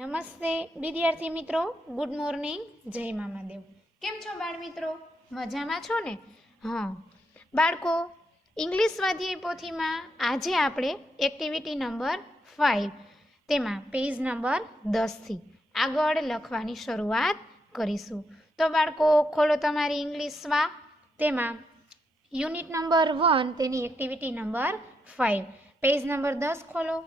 નમસ્તે વિદ્યાર્થી મિત્રો, ગુડ મોર્નિંગ, જય મામાદેવ. કેમ છો બાળ મિત્રો? મજામાં છો ને? હા બાળકો, ઇંગ્લિશ સ્વાધ્યાય પોથીમાં આજે આપણે એક્ટિવિટી નંબર 5 તેમાં પેજ નંબર 10થી આગળ લખવાની શરૂઆત કરીશું. તો બાળકો ખોલો તમારી ઇંગ્લિશ સ્વા, તેમાં યુનિટ નંબર 1 તેની એક્ટિવિટી નંબર 5 પેજ નંબર 10 ખોલો.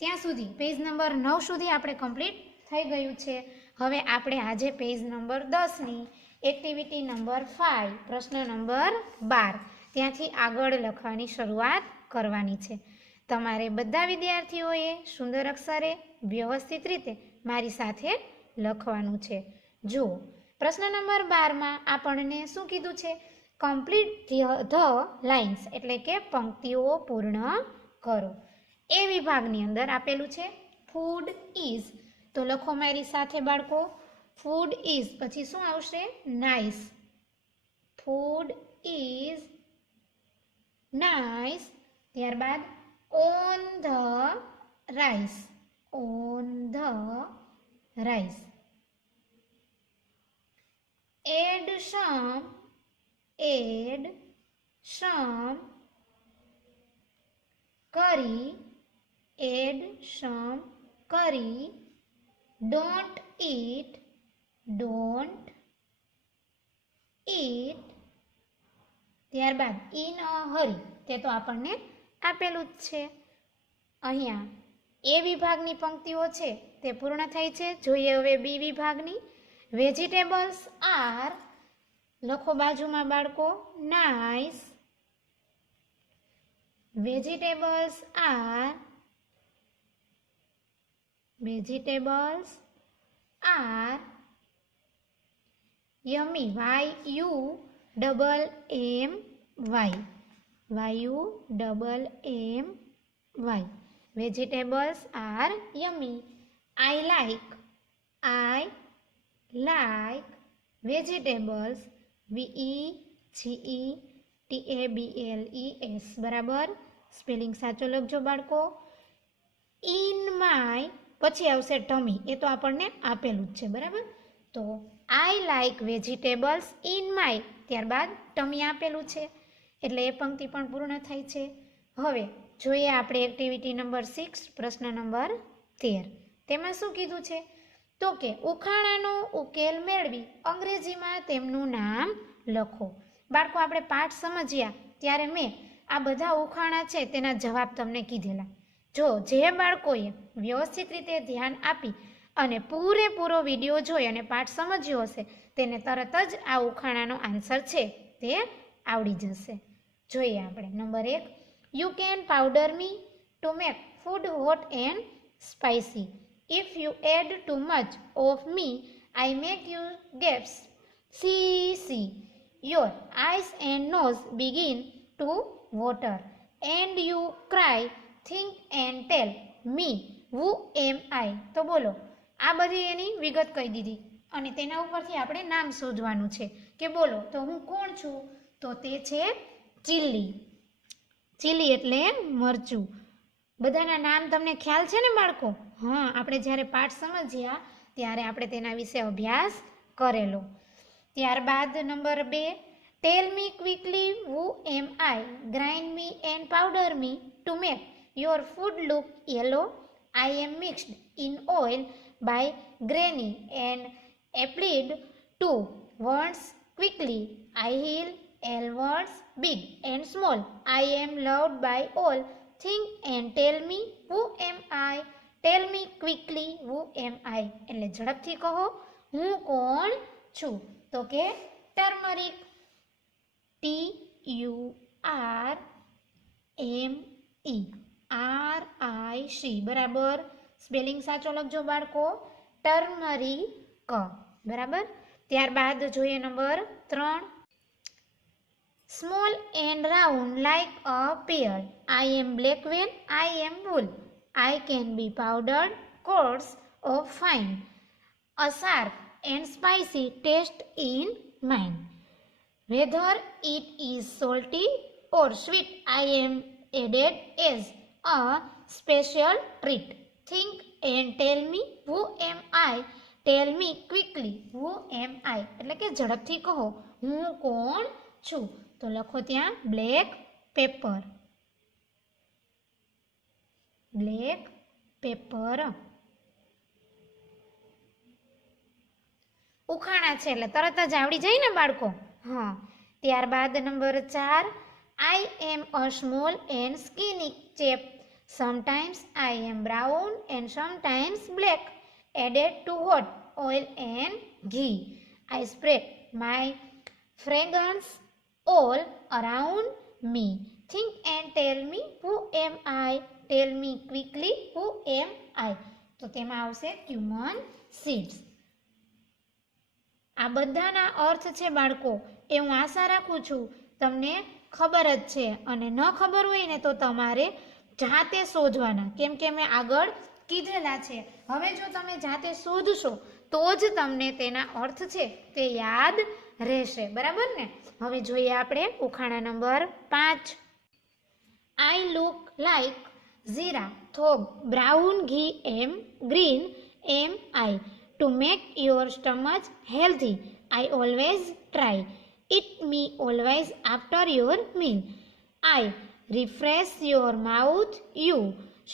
ત્યાં સુધી પેજ નંબર 9 સુધી આપણે કમ્પ્લીટ થઈ ગયું છે. હવે આપણે આજે પેજ નંબર 10ની એક્ટિવિટી નંબર 5 પ્રશ્ન નંબર 12 ત્યાંથી આગળ લખવાની શરૂઆત કરવાની છે. તમારે બધા વિદ્યાર્થીઓએ સુંદર અક્ષરે વ્યવસ્થિત રીતે મારી સાથે લખવાનું છે. જુઓ, પ્રશ્ન નંબર 12માં આપણને શું કીધું છે? કમ્પ્લીટ ધ લાઇન્સ એટલે કે પંક્તિઓ પૂર્ણ કરો. એ વિભાગની અંદર આપેલું છે ફૂડ ઇઝ. તો લખો મારી સાથે બાળકો, ફૂડ ઇઝ પછી શું આવશે? નાઇસ. Food is nice. ત્યારબાદ on the rice. On the rice. Add some curry. Add some curry. Don't eat. ત્યારબાદ in a hurry. તે તો આપણને આપેલું જ છે. અહીંયા એ વિભાગની પંક્તિઓ છે તે પૂર્ણ થઈ છે. જોઈએ હવે બી વિભાગની. Vegetables R. લખો બાજુમાં બાળકો, nice. Vegetables are yummy. Y-U-M-M-Y. Vegetables are yummy. I like vegetables. VEGETABLES. બરાબર? સ્પેલિંગ સાચો લખજો બાળકો. ઇન માય પછી આવશે ટમી. એ તો આપણને આપેલું જ છે. બરાબર? તો I like vegetables in my, ત્યારબાદ ટમી આપેલું છે એટલે એ પંક્તિ પણ પૂર્ણ થઈ છે. હવે જોઈએ આપણે એક્ટિવિટી નંબર 6 પ્રશ્ન નંબર 13. તેમાં શું કીધું છે? તો કે ઉખાણાનો ઉકેલ મેળવી અંગ્રેજીમાં તેમનું નામ લખો. બાળકો, આપણે પાઠ સમજ્યા ત્યારે મેં આ બધા ઉખાણા છે તેના જવાબ તમને કીધેલા. જો જે બાળકોએ વ્યવસ્થિત રીતે ધ્યાન આપી અને પૂરેપૂરો વિડીયો જોઈ અને પાઠ સમજ્યો હશે તેને તરત જ આ ઉખાણાનો આન્સર છે તે આવડી જશે. જોઈએ આપણે number 1. You can powder me to make food hot and spicy. If you add too much of me I make you gets see. Your eyes and nose begin to water and you cry. Think and tell me, who am I? તો બોલો, આ બધી એની વિગત કહી દીધી અને તેના ઉપરથી આપણે નામ શોધવાનું છે કે બોલો તો હું કોણ છું? તો તે છે ચીલી. ચીલી એટલે મરચું. બધાના નામ તમને ખ્યાલ છે ને બાળકો? હા, આપણે જ્યારે પાઠ સમજ્યા ત્યારે આપણે તેના વિશે અભ્યાસ કરેલો. ત્યારબાદ number 2. Tell me quickly who am I. Grind me and powder me to make your food look yellow. I am mixed in oil by granny and applied to words quickly. I heal all words big and small. I am loved by all. Think and tell me who am I. Tell me quickly who am I એટલે ઝડપથી કહો, હું કોણ છું? તો કે turmeric. TURMERIC. બરાબર? Spelling સાચો લખજો બાળકો, ટર્મરિક. બરાબર? ત્યારબાદ જોઈએ number 3. Small and round like a pear. I am black when I am wool. I can be powdered coarse or fine. A sharp and spicy taste in mine. Whether it is salty or sweet, I am added as a special treat. Think and tell me who am I tell me quickly who am I એટલે કે ઝડપથી કહો હું કોણ છું. તો લખો ત્યાં બ્લેક પેપર. Black paper. ઉખાણા છે એટલે તરત જ આવડી જાય ને બાળકો. હા, ત્યારબાદ number 4, I am a small and skinny chap. Sometimes I am brown and sometimes black. Added to hot oil and ghee. I spread my fragrance all around me. Think and tell me who am I tell me quickly who am I. તો તેમાં આવશે ક્યુમન seeds. આ બધાના અર્થ છે બાળકો એ હું આશા રાખું છું તમને ખબર જ છે, અને ન ખબર હોય ને તો તમારે જાતે શોધવાના, કેમ કે મેં આગળ કીધેલા છે. હવે જો તમે જાતે શોધશો તો જ તમને તેના અર્થ છે તે યાદ રહેશે, બરાબર ને. હવે જોઈએ આપણે ઉખાણા number 5. I look like jeera though brown ghee am green am I. To make your stomach healthy, I always try. Eat me always after your meal. I refresh your mouth. You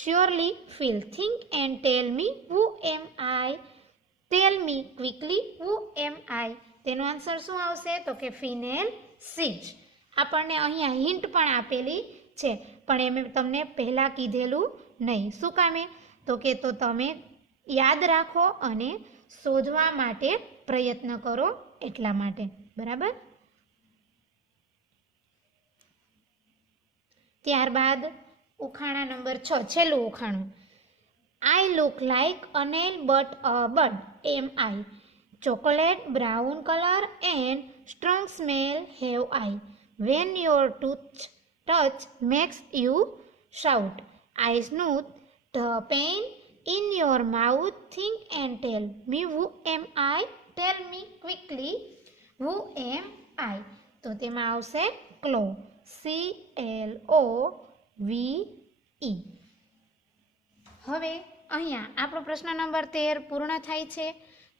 surely feel. Think and tell me who am I. Tell me quickly who am I. તેનો answer શું આવશે તો કે ફિનેલ સીચ. આપણને અહીંયા hint પણ આપેલી છે, પણ એ મેં તમને પહેલાં કીધેલું નહીં. શું કામે તો કે તો તમે યાદ રાખો અને શોધવા માટે પ્રયત્ન કરો એટલા માટે, બરાબર. ત્યારબાદ ઉખાણા નંબર 6, છેલ્લું ઉખાણું. I look like a nail but a bird am I. Chocolate brown colour and strong smell have I. When your touch makes you shout. I smooth the pain in your mouth. Think and tell me who am I. Tell me quickly who am I. તો તેમાં આવશે ક્લો. CLOVE. હવે અહીંયા આપણો પ્રશ્ન number 13 પૂર્ણ થાય છે.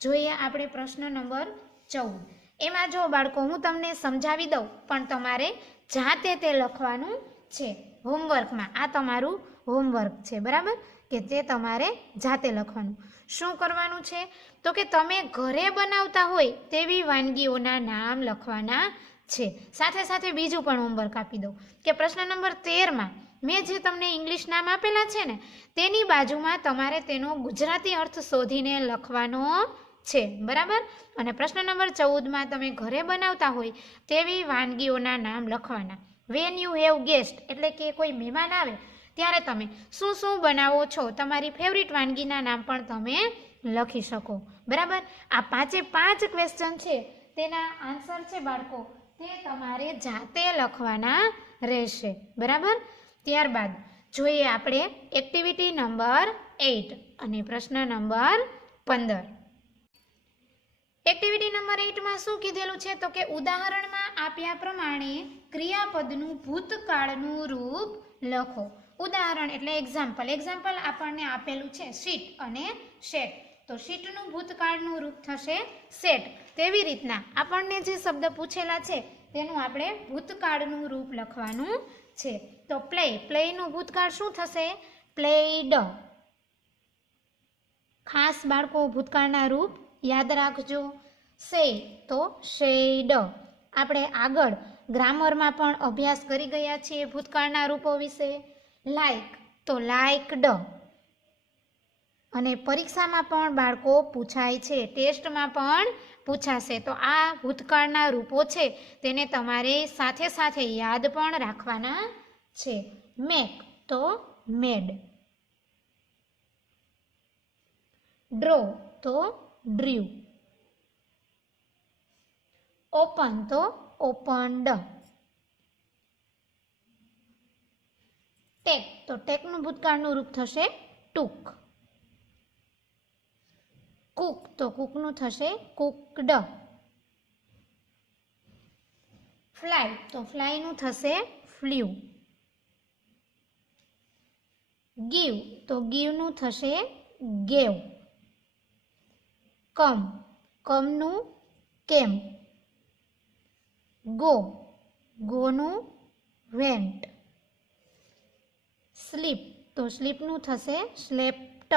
જોઈએ આપણે પ્રશ્ન નંબર 14. એમાં જો બાળકો હું તમને સમજાવી દઉં પણ તમારે જાતે તે લખવાનું છે હોમવર્કમાં. આ તમારું હોમવર્ક છે, બરાબર, કે તે તમારે જાતે લખવાનું. શું કરવાનું છે તો કે તમે ઘરે બનાવતા હોય તેવી વાનગીઓના નામ લખવાના છે. સાથે સાથે બીજું પણ હોમવર્ક આપી દઉં કે પ્રશ્ન નંબર 13માં મેં જે તમને ઇંગ્લિશ નામ આપેલા છે ને તેની બાજુમાં તમારે તેનો ગુજરાતી અર્થ શોધીને લખવાનો છે, બરાબર. અને પ્રશ્ન નંબર 14માં તમે ઘરે બનાવતા હોય તેવી વાનગીઓના નામ લખવાના. વેન યુ હેવ ગેસ્ટ એટલે કે કોઈ મહેમાન આવે ત્યારે તમે શું શું બનાવો છો, તમારી ફેવરિટ વાનગીના નામ પણ તમે લખી શકો, બરાબર. આ 5 ક્વેશ્ચન છે તેના આન્સર છે બાળકો તે તમારે જાતે લખવાના રહેશે, બરાબર. ત્યારબાદ જોઈએ આપણે એક્ટિવિટી નંબર 8 અને પ્રશ્ન નંબર 15. એક્ટિવિટી નંબર 8માં શું કીધેલું છે તો કે ઉદાહરણમાં આપ્યા પ્રમાણે ક્રિયાપદનું ભૂતકાળનું રૂપ લખો. ઉદાહરણ એટલે એક્ઝામ્પલ. એક્ઝામ્પલ આપણને આપેલું છે સીટ અને સેટ. તો સીટનું ભૂતકાળનું રૂપ થશે સેટ. તેવી રીતના આપણને જે શબ્દ પૂછેલા છે તેનું આપણે ભૂતકાળનું રૂપ લખવાનું છે. તો પ્લે, પ્લેનું ભૂતકાળ શું થશે પ્લેડ. ખાસ બાળકો ભૂતકાળના રૂપ યાદ રાખજો. સે તો શેડ. આપણે આગળ ગ્રામરમાં પણ અભ્યાસ કરી ગયા છીએ ભૂતકાળના રૂપો વિશે. લાઈક તો લાઈકડ. અને પરીક્ષામાં પણ બાળકો પૂછાય છે, ટેસ્ટમાં પણ પૂછાશે. તો આ ભૂતકાળના રૂપો છે તેને તમારે સાથે સાથે યાદ પણ રાખવાના છે. મેક તો મેડ. ડ્રો તો ડ્રીવ. ઓપન તો ઓપન્ડ. ટેક તો ટેકનું ભૂતકાળનું રૂપ થશે ટુક. કુક તો કુકનું થશે કુકડ. ફ્લાય તો ફ્લાયનું થશે ફ્લ્યુ. ગીવ તો ગીવનું થશે ગેવ. કમ, કમનું કેમ. Go, ગોનું vent. સ્લીપ, તો સ્લીપનું થશે સ્લેપ્ટ.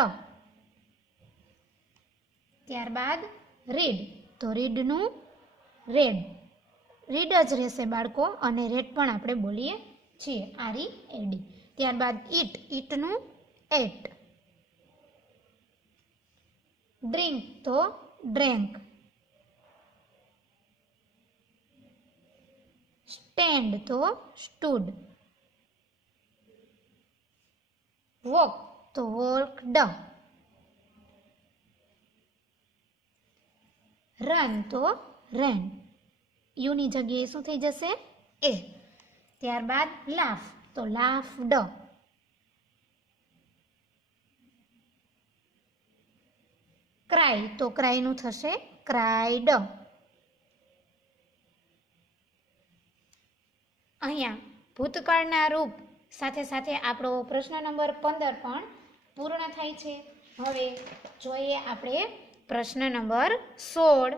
ત્યારબાદ રીડ, તો રીડનું રેડ. રીડ જ રહેશે બાળકો, અને રેડ પણ આપણે બોલીએ છીએ, READ. ત્યારબાદ ઈટ, ઈટનું એટ. ડ્રિંક, તો ડ્રેન્ક. સ્ટેન્ડ, તો સ્ટૂડ. વોક, તો વોલ્કડ. રન, તો રેન. યુની જગ્યાએ શું થઈ જશે? એ. ત્યારબાદ લાફ, તો લાફડ. ક્રાય, તો ક્રાયનું થશે ક્રાઇડ. અહીંયા ભૂતકાળના રૂપ સાથે સાથે આપણો પ્રશ્ન નંબર 15 પણ પૂર્ણ થાય છે. હવે જોઈએ આપણે પ્રશ્ન નંબર 16.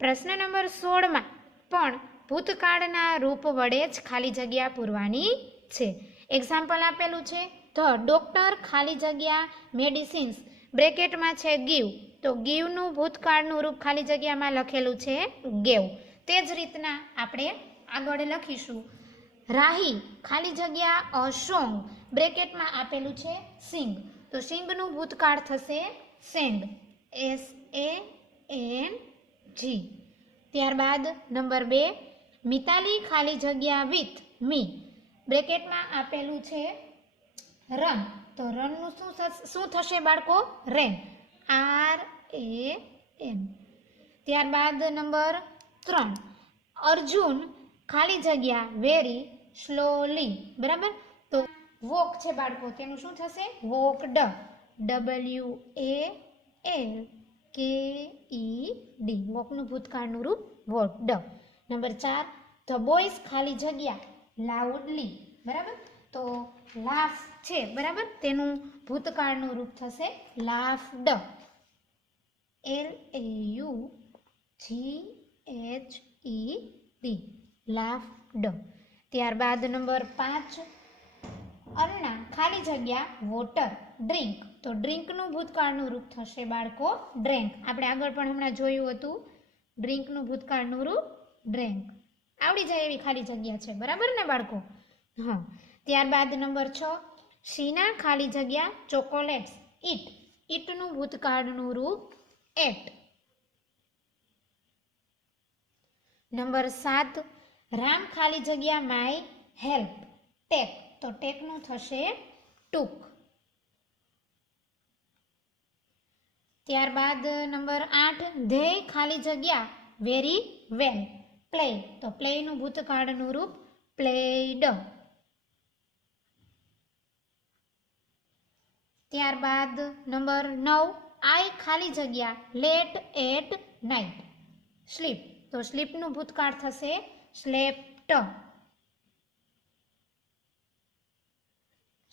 પ્રશ્ન નંબર 16માં પણ ભૂતકાળના રૂપ વડે જ ખાલી જગ્યા પૂરવાની છે. એક્ઝામ્પલ આપેલું છે, ધ ડોક્ટર ખાલી જગ્યા મેડિસિન્સ બ્રેકેટમાં છે ગીવ, તો ગીવનું ભૂતકાળનું રૂપ ખાલી જગ્યામાં લખેલું છે ગેવ. તે જ રીતના આપણે આગળ લખીશું, રાહી ખાલી જગ્યા અ સોંગ બ્રેકેટમાં આપેલું છે સિંગ, તો સિંગનું ભૂતકાળ થશે સેંગ, SANG. ત્યારબાદ નંબર 2, મિતાલી ખાલી જગ્યા વિથ મી બ્રેકેટમાં આપેલું છે રન, તો રનનું શું થશે બાળકો? રેન, RAN. ત્યારબાદ નંબર 3, અર્જુન ખાલી જગ્યા વેરી સ્લોલી, બરાબર, તો વોક છે બાળકો, તેનું શું થશે? Walked, WALKED. વોકનું ભૂતકાળનું રૂપ વોકડ. નંબર 4, ધ બોયઝ ખાલી જગ્યા લાઉડલી, બરાબર, તો લાફ છે, બરાબર, તેનું ભૂતકાળનું રૂપ થશે લાફડ, LAUGHED, લાફડ. ત્યારબાદ નંબર 5, અન્ના ખાલી જગ્યા વોટર ડ્રિંક, તો ડ્રિંકનું ભૂતકાળનું રૂપ થશે બાળકો ડ્રેન્ક. આપણે આગળ પણ હમણાં જોયું હતું, ડ્રિંકનું ભૂતકાળનું રૂપ ડ્રેન્ક. આવડી જાય એવી ખાલી જગ્યા છે, બરાબર ને બાળકો? હા. ત્યારબાદ નંબર 6, શીના ખાલી જગ્યા ચોકોલેટ્સ ઈટ, ઈટનું ભૂતકાળનું રૂપ એટ. નંબર 7, રામ ખાલી જગ્યા માય હેલ્પ ટેક, તો ટેકનું થશે ટૂક. ત્યારબાદ નંબર 8, ધેય ખાલી જગ્યા વેરી વેલ પ્લે, તો પ્લેનું ભૂતકાળનું રૂપ પ્લેડ. ત્યારબાદ નંબર 9, આઈ ખાલી જગ્યા લેટ એટ નાઇટ સ્લીપ, તો સ્લીપનું ભૂતકાળ થશે સ્લેપ્ટ,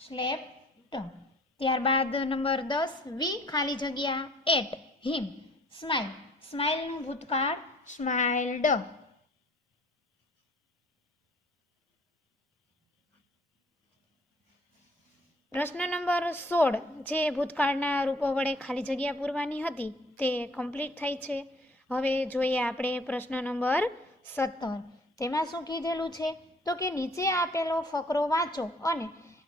સ્લેપ્ટ. ત્યારબાદ નંબર 10, વી ખાલી જગ્યા એટ હિમ સ્માઇલ, સ્માઇલનું ભૂતકાળ સ્માઇલ્ડ. પ્રશ્ન નંબર 16 જે ભૂતકાળના રૂપો વડે ખાલી જગ્યા પૂરવાની હતી તે કમ્પ્લીટ થઈ છે. હવે જોઈએ આપણે પ્રશ્ન નંબર 17. તેમાં શું કીધેલું છે? તો કે નીચે આપેલો ફકરો વાંચો અને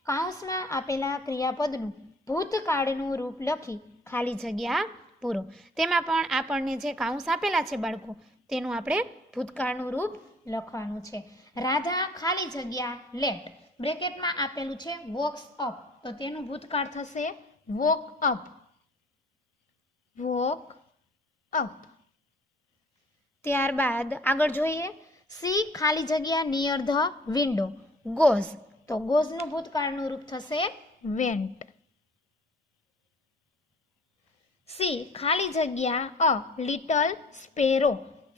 કૌંસમાં આપેલા ક્રિયાપદનું ભૂતકાળનું રૂપ લખી ખાલી જગ્યા પૂરો. તેમાં પણ આપણને જે કૌંસ આપેલા છે બાળકો, તેનું આપણે ભૂતકાળનું રૂપ લખવાનું છે. રાધા ખાલી જગ્યા લેટ બ્રેકેટમાં આપેલું છે વોક્સ અપ, તો તેનું ભૂતકાળ થશે વોક અપ, વોક અપ. ત્યારબાદ આગળ જોઈએ, સી ખાલી જગ્યા નિયર ધ વિન્ડો ગોઝ, તો ગોઝનું ભૂતકાળનું રૂપ થશે વેન્ટ. સી ખાલી જગ્યા અ લિટલ સ્પેરો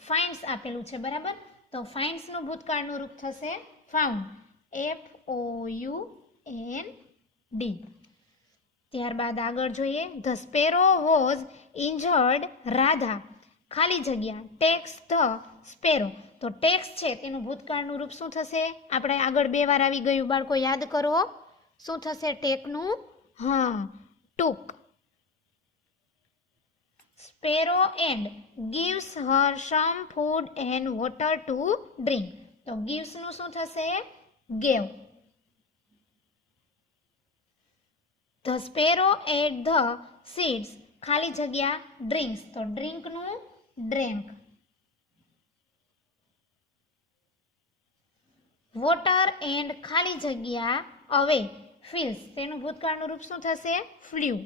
ફાઇન્ડ્સ આપેલું છે, બરાબર, તો ફાઇન્ડ્સનું ભૂતકાળનું રૂપ થશે ફાઉન્ડ, FOUND. ત્યારબાદ આગળ જોઈએ, the sparrow was injured Radha, ખાલી જગ્યા ટેક્સ ધ સ્પેરો. તો ટેક્સ છે તેનું ભૂતકાળનું રૂપ શું થશે? આપણે આગળ 2 વાર આવી ગયું, બાળકો યાદ કરો. શું થશે ટેકનું? હા, ટૂક. Sparrow and gives her some food and water to drink. તો gives નું શું થશે? gave. The sparrow ate the seeds, ખાલી જગ્યા drinks. તો drink નું drank. water and ખાલી જગ્યા away fills, તેનું ભૂતકાળનું રૂપ શું થશે? flew.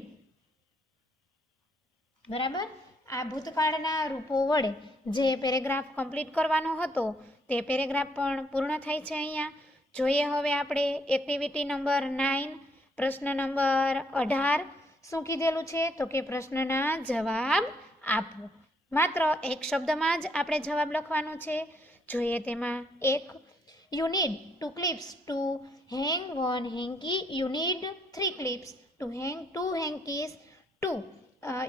બરાબર. આ ભૂતકાળના રૂપો વડે જે પેરેગ્રાફ કમ્પ્લીટ કરવાનો હતો તે પેરેગ્રાફ પણ પૂર્ણ થાય છે. અહીંયા જોઈએ હવે આપણે એક્ટિવિટી નંબર 9, પ્રશ્ન નંબર 18. શું કીધેલું છે? તો કે પ્રશ્નના જવાબ આપો. માત્ર એક શબ્દમાં જ આપણે જવાબ લખવાનો છે. જોઈએ તેમાં 1, you need 2 clips to hang 1 hanky. You need 3 clips to hang 2 hankies. 2.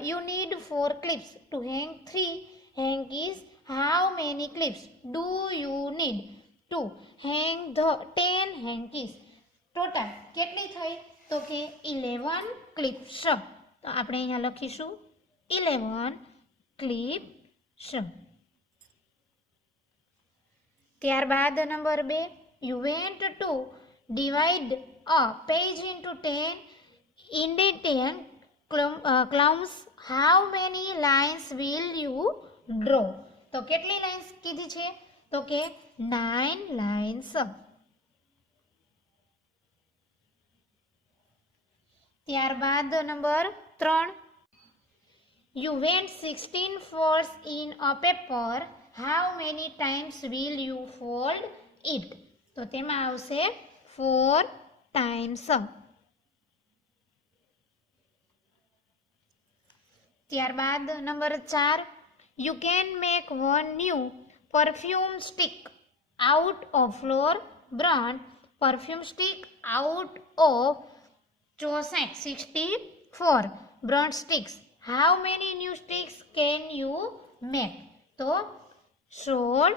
You need 4 clips to hang 3 hankies. How many clips do you need to hang the 10 hankies? Total કેટલી થઈ? તો કે 11 clips. તો આપણે અહીંયા લખીશું 11 clips. ત્યારબાદ number 2, you went to divide a page into 10 independent columns. How many lines will you draw? તો કેટલી લાઇન્સ કીધી છે? તો કે 9 lines. ત્યારબાદ number 3, you went 16 folds in a paper. How many times will you fold it? તો તેમાં આવશે 4 times. ત્યારબાદ number 4, you can make 1 new perfume stick out of floor brand perfume stick out of 64 brand sticks. How many new sticks can you make? તો 16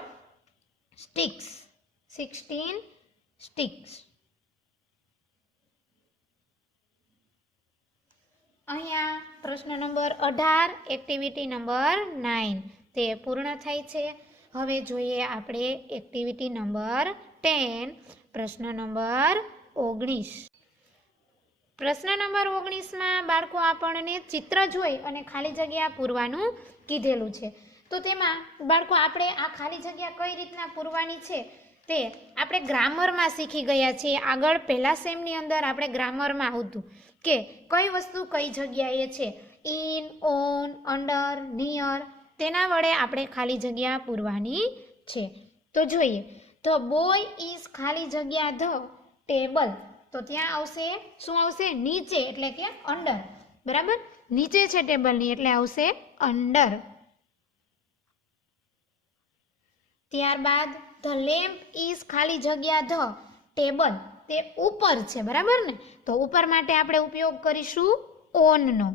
sticks, 16 sticks. અહીંયા પ્રશ્ન number 18 activity number 9 તે પૂર્ણ થાય છે. હવે જોઈએ આપણે એક્ટિવિટી નંબર 10, પ્રશ્ન નંબર 19. પ્રશ્ન નંબર 19માં બાળકો આપણને ચિત્ર જોઈ અને ખાલી જગ્યા પૂરવાનું કીધેલું છે. તો તેમાં બાળકો આપણે આ ખાલી જગ્યા કઈ રીતના પૂરવાની છે તે આપણે ગ્રામરમાં શીખી ગયા છીએ. આગળ પહેલા સેમની અંદર આપણે ગ્રામરમાં આવતું કે કઈ વસ્તુ કઈ જગ્યાએ છે, ઇન, ઓન, અંડર, નિયર, તેના વડે આપણે ખાલી જગ્યા પૂરવાની છે. તો જોઈએ, ધ બોય ઇઝ ખાલી જગ્યા ધ ટેબલ. તો ત્યાં આવશે શું આવશે? નીચે એટલે કે અંડર. બરાબર, નીચે છે ટેબલની એટલે આવશે અંડર. ત્યારબાદ ધ લેમ્પ ઇઝ ખાલી જગ્યા ધ ટેબલ, તે ઉપર છે. બરાબર ને? તો ઉપર માટે આપણે ઉપયોગ કરીશું ઓનનો.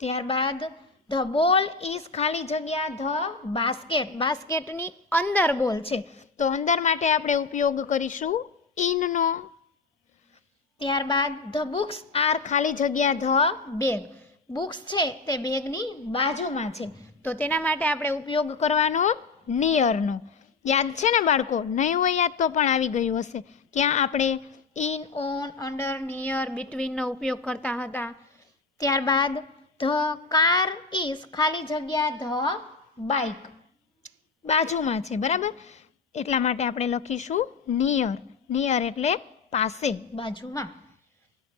ત્યારબાદ ધ બોલ ઇઝ ખાલી જગ્યા ધ બાસ્કેટ, બાસ્કેટની અંદર બોલ છે તો અંદર માટે આપણે ઉપયોગ કરીશું ઇનનો. ત્યારબાદ ધ બુક્સ આર ખાલી જગ્યા ધ બેગ, બુક્સ છે તે બેગની બાજુમાં છે તો તેના માટે આપણે ઉપયોગ કરવાનો નિયરનો. યાદ છે ને બાળકો? નહીં હોય યાદ તો પણ આવી ગયું હશે ક્યાં આપણે ઇન, ઓન, અંડર, નિયર, બિટવીનનો ઉપયોગ કરતા હતા. ત્યારબાદ ધ કાર ઇઝ ખાલી જગ્યા ધ બાઇક, બાજુમાં છે. બરાબર, એટલા માટે આપણે લખીશું નિયર. નિયર એટલે પાસે, બાજુમાં.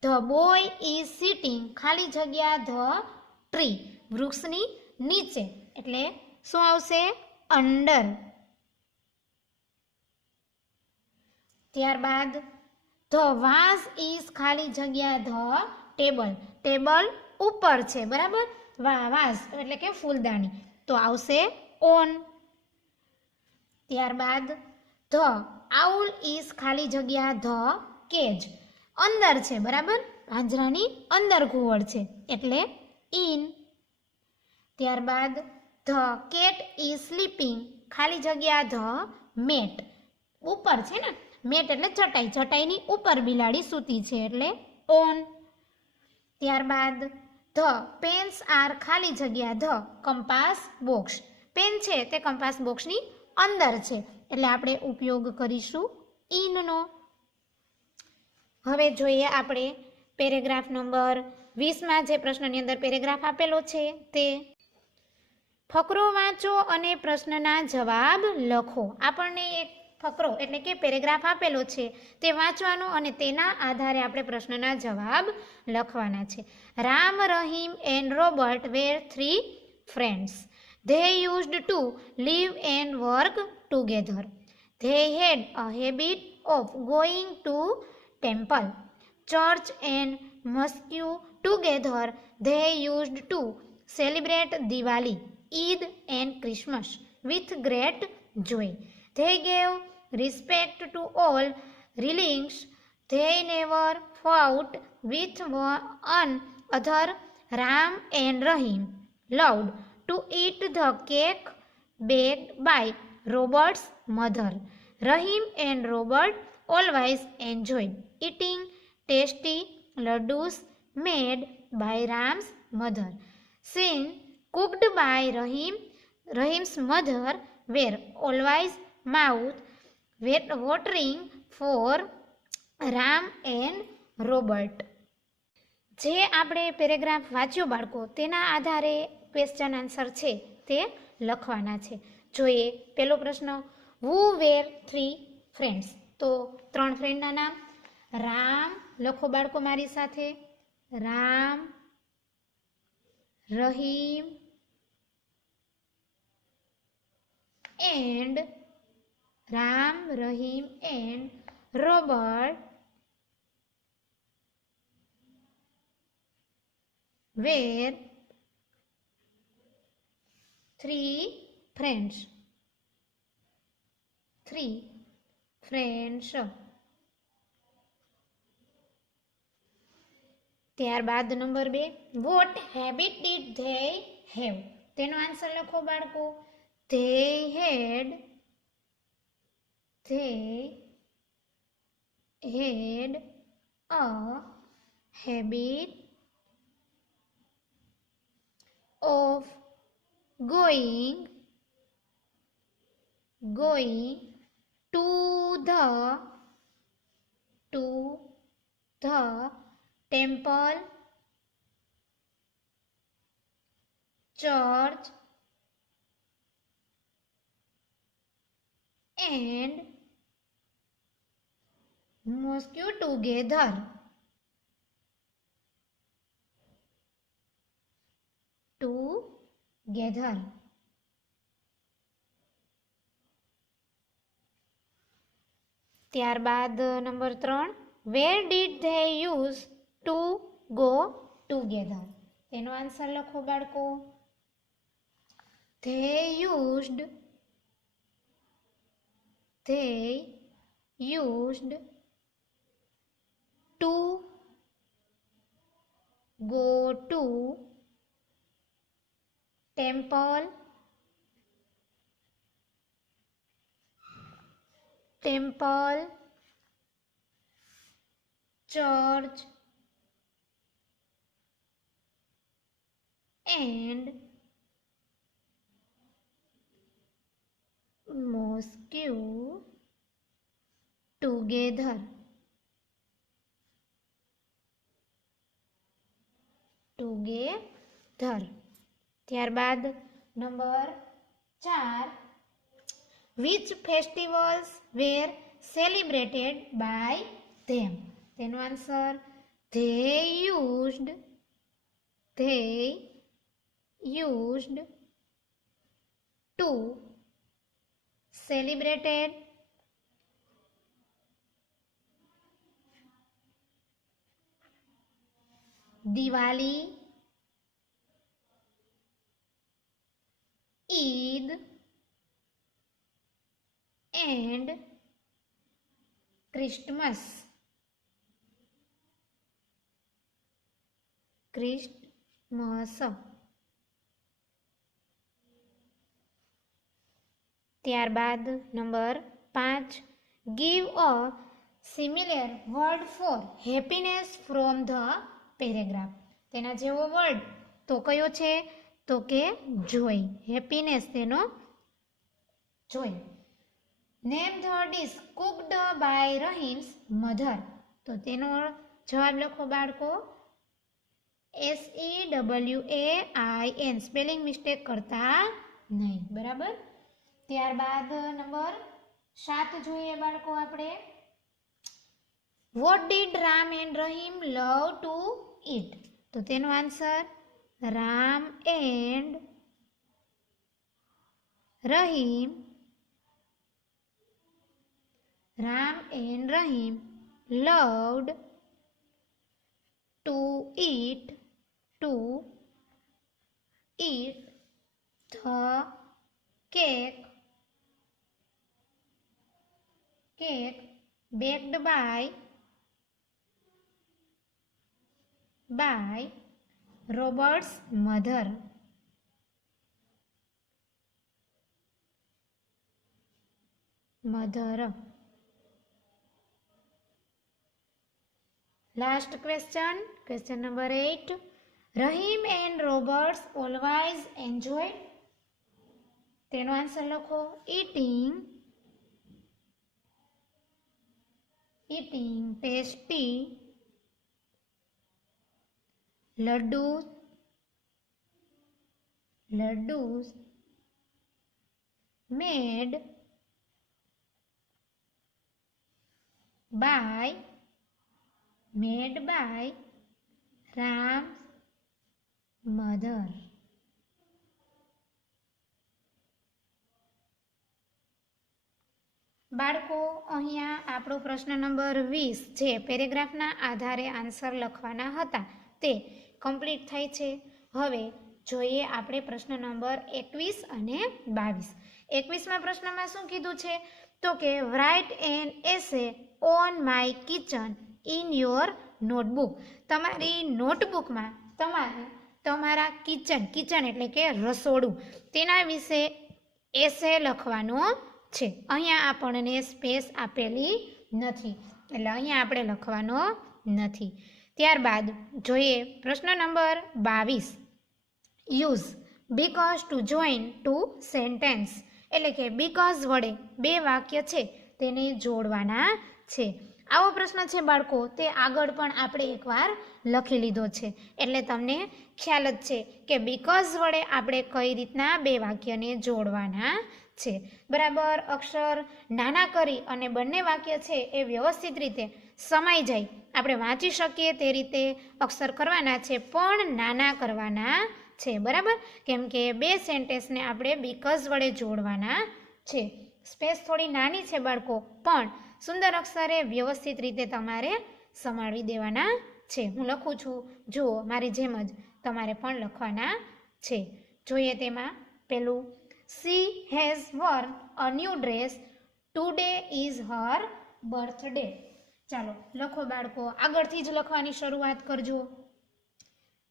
ધ બોય ઇઝ સિટિંગ ખાલી જગ્યા ધ ટ્રી, વૃક્ષની નીચે એટલે શું આવશે? અંડર. ત્યારબાદ ધ વાઝ ઇઝ ખાલી જગ્યા ધ ટેબલ, ટેબલ ઉપર છે. બરાબર, વાઝ એટલે કે ફૂલદાની તો આવશે ઓન. ત્યારબાદ ધ આઉલ ઇઝ ખાલી જગ્યા ધ કેજ, અંદર છે. બરાબર, પાંજરાની અંદર ઘુવડ છે એટલે ઇન. ત્યારબાદ ધ કેટ ઇઝ સ્લીપિંગ, ખાલી જગ્યા ધ મેટ, ઉપર છે ને, મેટ એટલે ચટાઈ, ચટાઈની ઉપર બિલાડી સૂતી છે એટલે ઓન. ત્યારબાદ ધ પેન્સ આર, ખાલી જગ્યા ધ કંપાસ બોક્સ, પેન છે તે કંપાસ બોક્સની અંદર છે એટલે આપણે ઉપયોગ કરીશું ઇનનો. હવે જોઈએ આપણે પેરેગ્રાફ નંબર 20માં જે પ્રશ્નની અંદર પેરેગ્રાફ આપેલો છે તે. ફકરો વાંચો અને પ્રશ્નના જવાબ લખો. આપણને એક ફકરો એટલે કે પેરેગ્રાફ આપેલો છે તે વાંચવાનો અને તેના આધારે આપણે પ્રશ્નના જવાબ લખવાના છે. Ram, Rahim and Robert were 3 friends. They used to live and work together. They had a habit of going to temple, church and mosque together. They used to celebrate Diwali, Eid and Christmas with great joy. They gave respect to all religions. They never fought with one another. Ram and Rahim loved to eat the cake baked by Robert's mother. Rahim and Robert always enjoyed eating tasty laddus made by Ram's mother. Since cooked by Rahim's mother were always mouth watering for Ram and Robert. જે આપણે paragraph વાંચ્યો બાળકો તેના આધારે question answer છે તે લખવાના છે. જોઈએ પહેલો પ્રશ્ન, હુ વેર 3 ફ્રેન્ડ્સ. તો 3 ફ્રેન્ડના નામ. રામ, લખો બાળકો મારી સાથે, Ram, Rahim and Robert were 3 friends. ત્યારબાદ number 2, what habit did they have. તેનો આન્સર લખો બાળકો. they had a habit of going to the temple, church and mosque together. ત્યારબાદ number 3, where did they use to go together. તેનો answer લખો બાળકો. they used to go to temple, church and mosque together. ત્યારબાદ number 4, which festivals were celebrated by them. તેનો answer, they used to celebrated Diwali, Eid and Christmas Christmas. ત્યારબાદ number 5, give a similar word for happiness from the paragraph. તેના જેવો word તો કયો છે? તો કે જોય. હેપીનેસ તેનો joy. Name the dish cooked by Rahim's mother. તો તેનો જવાબ લખો બાળકો. SEWAIN. સ્પેલિંગ મિસ્ટેક કરતા નહીં. બરાબર. ત્યારબાદ નંબર 7 જોઈએ બાળકો આપણે. What did Ram and Rahim love to eat. તો તેનો answer Ram and Rahim loved to eat the cake baked by Robert's mother. Last question number 8. Rahim and Roberts always enjoyed. તેનો આન્સર લખો. eating tasty laddus made by Ram's mother. બાળકો, અહીંયા આપણો પ્રશ્ન number 20 જે પેરેગ્રાફના આધારે આન્સર લખવાના હતા તે કમ્પ્લીટ થાય છે. હવે જોઈએ આપણે પ્રશ્ન નંબર 21 અને 22. 21માં પ્રશ્નમાં શું કીધું છે? તો કે write an essay on my kitchen in your notebook. તમારી નોટબુકમાં તમારા કિચન એટલે કે રસોડું તેના વિશે એસે લખવાનો છે. અહીંયા આપણને સ્પેસ આપેલી નથી એટલે અહીંયા આપણે લખવાનો નથી. ત્યારબાદ જોઈએ પ્રશ્ન number 22. Use because to join two sentence. એટલે કે બીકોઝ વડે 2 વાક્ય છે તેને જોડવાના છે. આવો પ્રશ્ન છે બાળકો, તે આગળ પણ આપણે એકવાર લખી લીધો છે એટલે તમને ખ્યાલ જ છે કે બીકોઝ વડે આપણે કઈ રીતના 2 વાક્યને જોડવાના છે. બરાબર. અક્ષર નાના કરી અને બંને વાક્ય છે એ વ્યવસ્થિત રીતે સમાઈ જાય, આપણે વાંચી શકીએ તે રીતે અક્ષર કરવાના છે, પણ નાના કરવાના છે. બરાબર. કેમ કે 2 સેન્ટેન્સને આપણે બીકોઝ વડે જોડવાના છે. સ્પેસ થોડી નાની છે બાળકો, પણ સુંદર અક્ષરે વ્યવસ્થિત રીતે તમારે સમાવી દેવાના છે. હું લખું છું, જુઓ મારી જેમ જ તમારે પણ લખવાના છે. જોઈએ તેમાં પેલું, She has worn a new dress. Today is her birthday. ચાલો લખો બાળકો, આગળથી જ લખવાની શરૂઆત કરજો.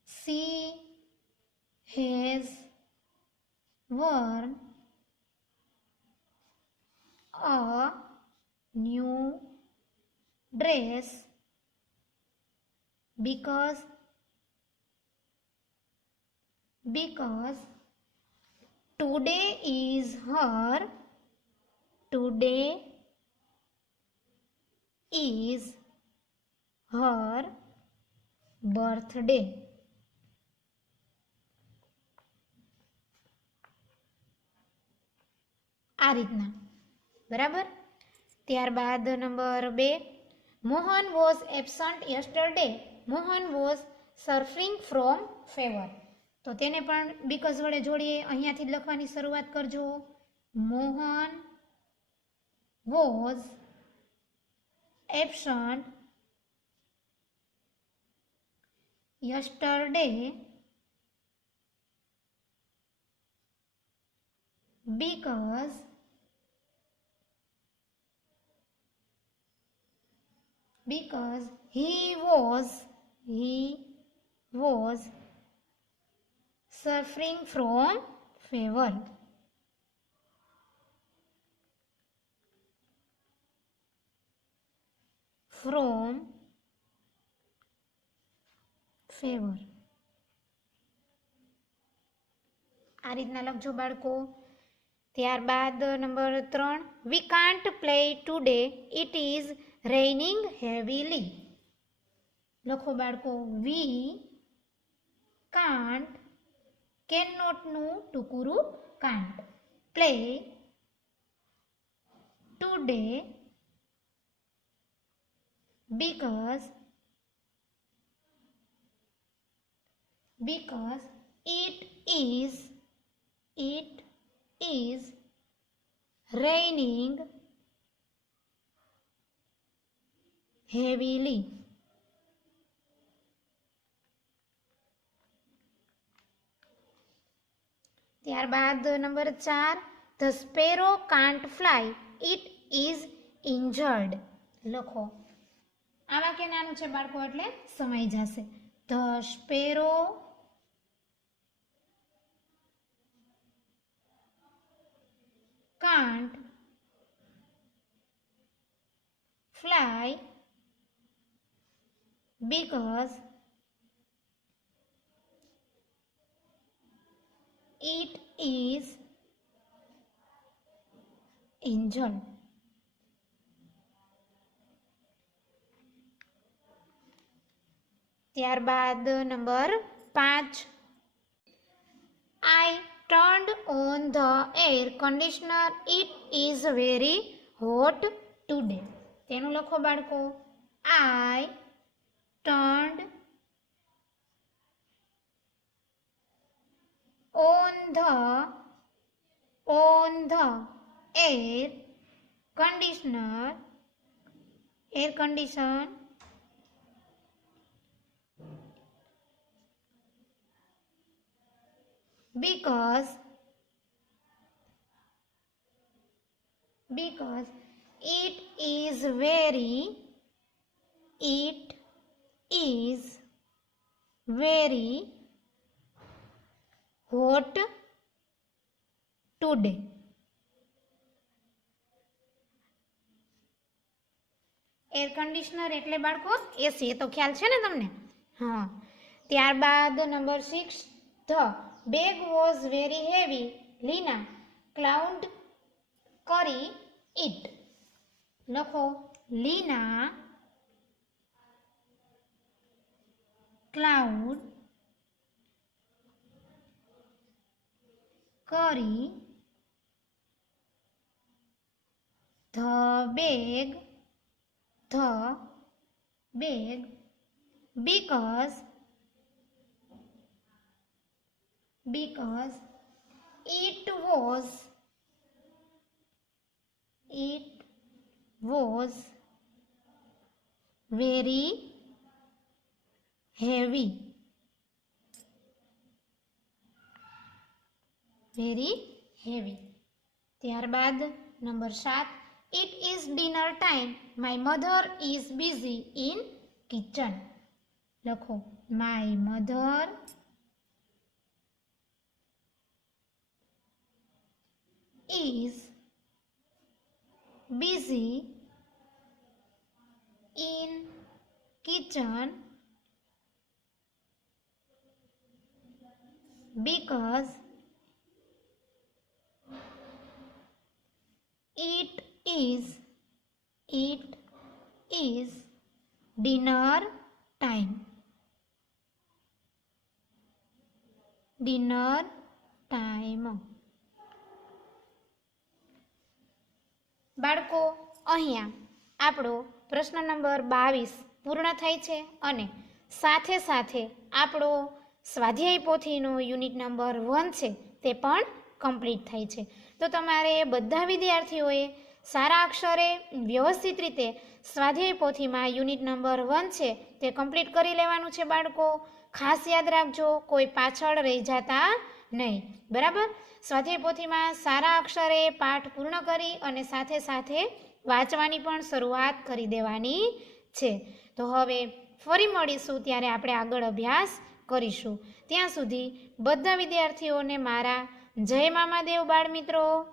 She has worn a new dress because today is her birthday. આ રીતના. બરાબર. ત્યારબાદ number 2. Mohan was absent yesterday. Mohan was suffering from fever. તો તેને પણ બીકોઝ વડે જોડીએ. અહીંયાથી જ લખવાની શરૂઆત કરજો. Mohan was absent yesterday because he was was suffering from fever. From fever. આ રીતના લખજો બાળકો. ત્યારબાદ number 3, we can't play today, it is raining heavily. લખો બાળકો, we can't, cannot નું ટુકુરું can't, play today because it is raining heavily. ત્યારબાદ number 4, the sparrow can't fly, it is injured. લખો, આ વાક્ય નાનું છે બાળકો એટલે સમય જશે. the sparrow can't fly because it is injured. ત્યારબાદ number 5, I turned on the air conditioner, it is very hot today. તેનું લખો બાળકો, I turned on the air condition because it is very hot today. Air conditioner એટલે બાળકો એસી, એ તો ખ્યાલ છે ને તમને? હા. ત્યારબાદ number 6, the bag was very heavy, Lina climbed carry it. લખો, Lina climbed carry the bag because it was very heavy. ત્યારબાદ number 7, it is dinner time, my mother is busy in kitchen. લખો, my mother is busy in kitchen because it is dinner time. બાળકો, અહીંયા આપણો પ્રશ્ન number 22 પૂર્ણ થાય છે અને સાથે સાથે આપણો સ્વાધ્યાય પોથીનો યુનિટ નંબર 1 છે તે પણ કમ્પ્લીટ થાય છે. તો તમારે બધા વિદ્યાર્થીઓએ સારા અક્ષરે વ્યવસ્થિત રીતે સ્વાધ્યાય પોથીમાં યુનિટ નંબર 1 છે તે કમ્પ્લીટ કરી લેવાનું છે બાળકો. ખાસ યાદ રાખજો, કોઈ પાછળ રહી જતા નહીં, બરાબર? સ્વાધ્યાય પોથીમાં સારા અક્ષરે પાઠ પૂર્ણ કરી અને સાથે સાથે વાંચવાની પણ શરૂઆત કરી દેવાની છે. તો હવે ફરી મળીશું ત્યારે આપણે આગળ અભ્યાસ કરીશું. ત્યાં સુધી બધા વિદ્યાર્થીઓને મારા જય મામાદેવ બાળ મિત્રો.